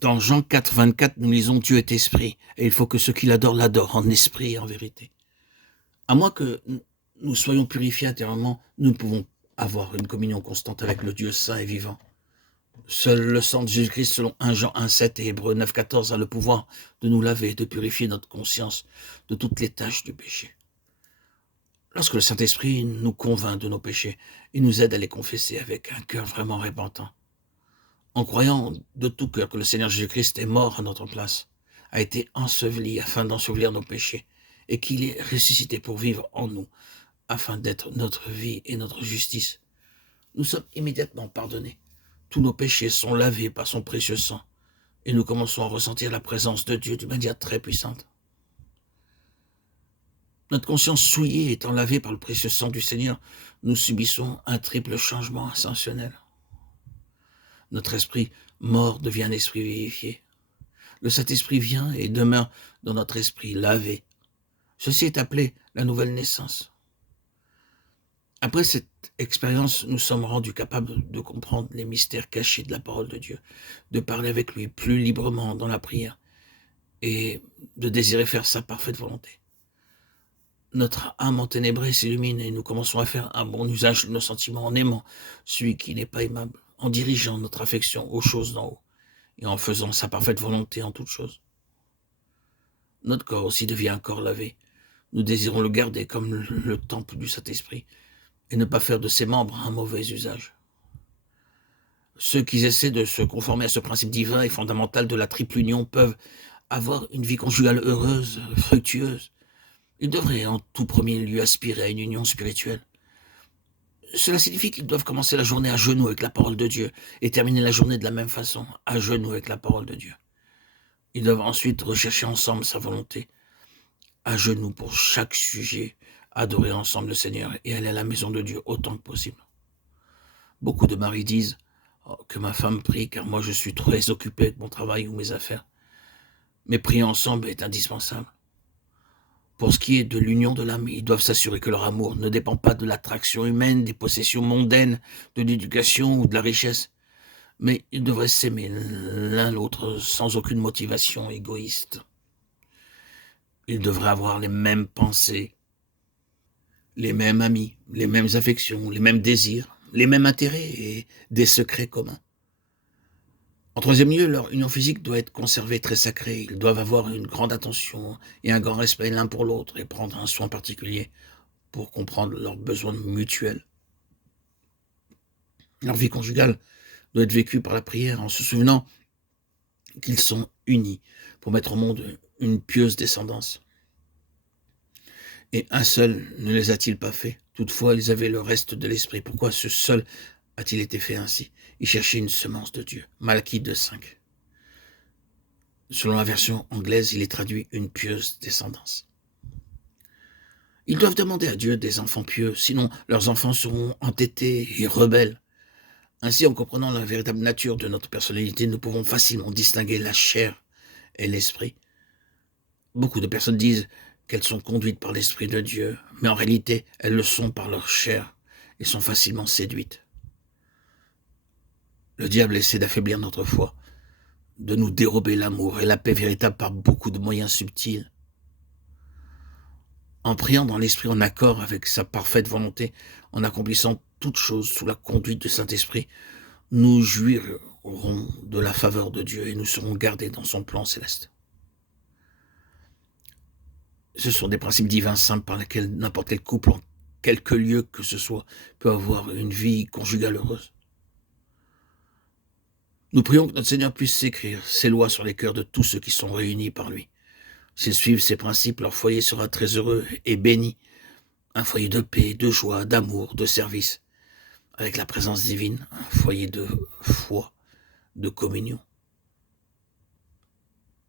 Dans Jean 4, 24, nous lisons « Dieu est esprit, et il faut que ceux qui l'adorent l'adorent en esprit et en vérité ». À moins que nous soyons purifiés intérieurement, nous ne pouvons avoir une communion constante avec le Dieu saint et vivant. Seul le sang de Jésus-Christ, selon 1 Jean 1,7 et Hébreux 9,14, a le pouvoir de nous laver, de purifier notre conscience de toutes les tâches du péché. Lorsque le Saint-Esprit nous convainc de nos péchés, il nous aide à les confesser avec un cœur vraiment repentant. En croyant de tout cœur que le Seigneur Jésus-Christ est mort à notre place, a été enseveli afin d'ensevelir nos péchés, et qu'il est ressuscité pour vivre en nous, afin d'être notre vie et notre justice, nous sommes immédiatement pardonnés. Tous nos péchés sont lavés par son précieux sang, et nous commençons à ressentir la présence de Dieu d'une manière très puissante. Notre conscience souillée étant lavée par le précieux sang du Seigneur, nous subissons un triple changement ascensionnel. Notre esprit mort devient un esprit vivifié. Le Saint-Esprit vient et demeure dans notre esprit lavé. Ceci est appelé la nouvelle naissance. Après cette expérience, nous sommes rendus capables de comprendre les mystères cachés de la parole de Dieu, de parler avec lui plus librement dans la prière et de désirer faire sa parfaite volonté. Notre âme enténébrée s'illumine et nous commençons à faire un bon usage de nos sentiments en aimant celui qui n'est pas aimable, en dirigeant notre affection aux choses d'en haut et en faisant sa parfaite volonté en toutes choses. Notre corps aussi devient un corps lavé. Nous désirons le garder comme le temple du Saint-Esprit et ne pas faire de ses membres un mauvais usage. Ceux qui essaient de se conformer à ce principe divin et fondamental de la triple union peuvent avoir une vie conjugale heureuse, fructueuse. Ils devraient en tout premier lieu aspirer à une union spirituelle. Cela signifie qu'ils doivent commencer la journée à genoux avec la parole de Dieu et terminer la journée de la même façon, à genoux avec la parole de Dieu. Ils doivent ensuite rechercher ensemble sa volonté, à genoux pour chaque sujet, adorer ensemble le Seigneur et aller à la maison de Dieu autant que possible. Beaucoup de maris disent que ma femme prie car moi je suis très occupé avec mon travail ou mes affaires. Mais prier ensemble est indispensable. Pour ce qui est de l'union de l'âme, ils doivent s'assurer que leur amour ne dépend pas de l'attraction humaine, des possessions mondaines, de l'éducation ou de la richesse. Mais ils devraient s'aimer l'un l'autre sans aucune motivation égoïste. Ils devraient avoir les mêmes pensées, les mêmes amis, les mêmes affections, les mêmes désirs, les mêmes intérêts et des secrets communs. En troisième lieu, leur union physique doit être conservée très sacrée. Ils doivent avoir une grande attention et un grand respect l'un pour l'autre et prendre un soin particulier pour comprendre leurs besoins mutuels. Leur vie conjugale doit être vécue par la prière en se souvenant qu'ils sont unis pour mettre au monde une pieuse descendance. Et un seul ne les a-t-il pas fait? Toutefois, ils avaient le reste de l'esprit. Pourquoi ce seul a-t-il été fait ainsi? Ils cherchaient une semence de Dieu. Malachie 2,5. Selon la version anglaise, il est traduit une pieuse descendance. Ils doivent demander à Dieu des enfants pieux, sinon leurs enfants seront entêtés et rebelles. Ainsi, en comprenant la véritable nature de notre personnalité, nous pouvons facilement distinguer la chair et l'esprit. Beaucoup de personnes disent qu'elles sont conduites par l'Esprit de Dieu, mais en réalité, elles le sont par leur chair et sont facilement séduites. Le diable essaie d'affaiblir notre foi, de nous dérober l'amour et la paix véritable par beaucoup de moyens subtils. En priant dans l'Esprit en accord avec sa parfaite volonté, en accomplissant toutes choses sous la conduite du Saint-Esprit, nous jouirons de la faveur de Dieu et nous serons gardés dans son plan céleste. Ce sont des principes divins simples par lesquels n'importe quel couple, en quelque lieu que ce soit, peut avoir une vie conjugale heureuse. Nous prions que notre Seigneur puisse s'écrire ses lois sur les cœurs de tous ceux qui sont réunis par lui. S'ils suivent ces principes, leur foyer sera très heureux et béni. Un foyer de paix, de joie, d'amour, de service, avec la présence divine, un foyer de foi, de communion.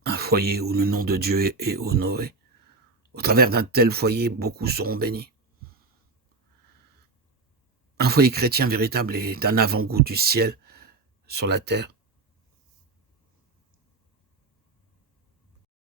Un foyer où le nom de Dieu est honoré. Au travers d'un tel foyer, beaucoup seront bénis. Un foyer chrétien véritable est un avant-goût du ciel sur la terre.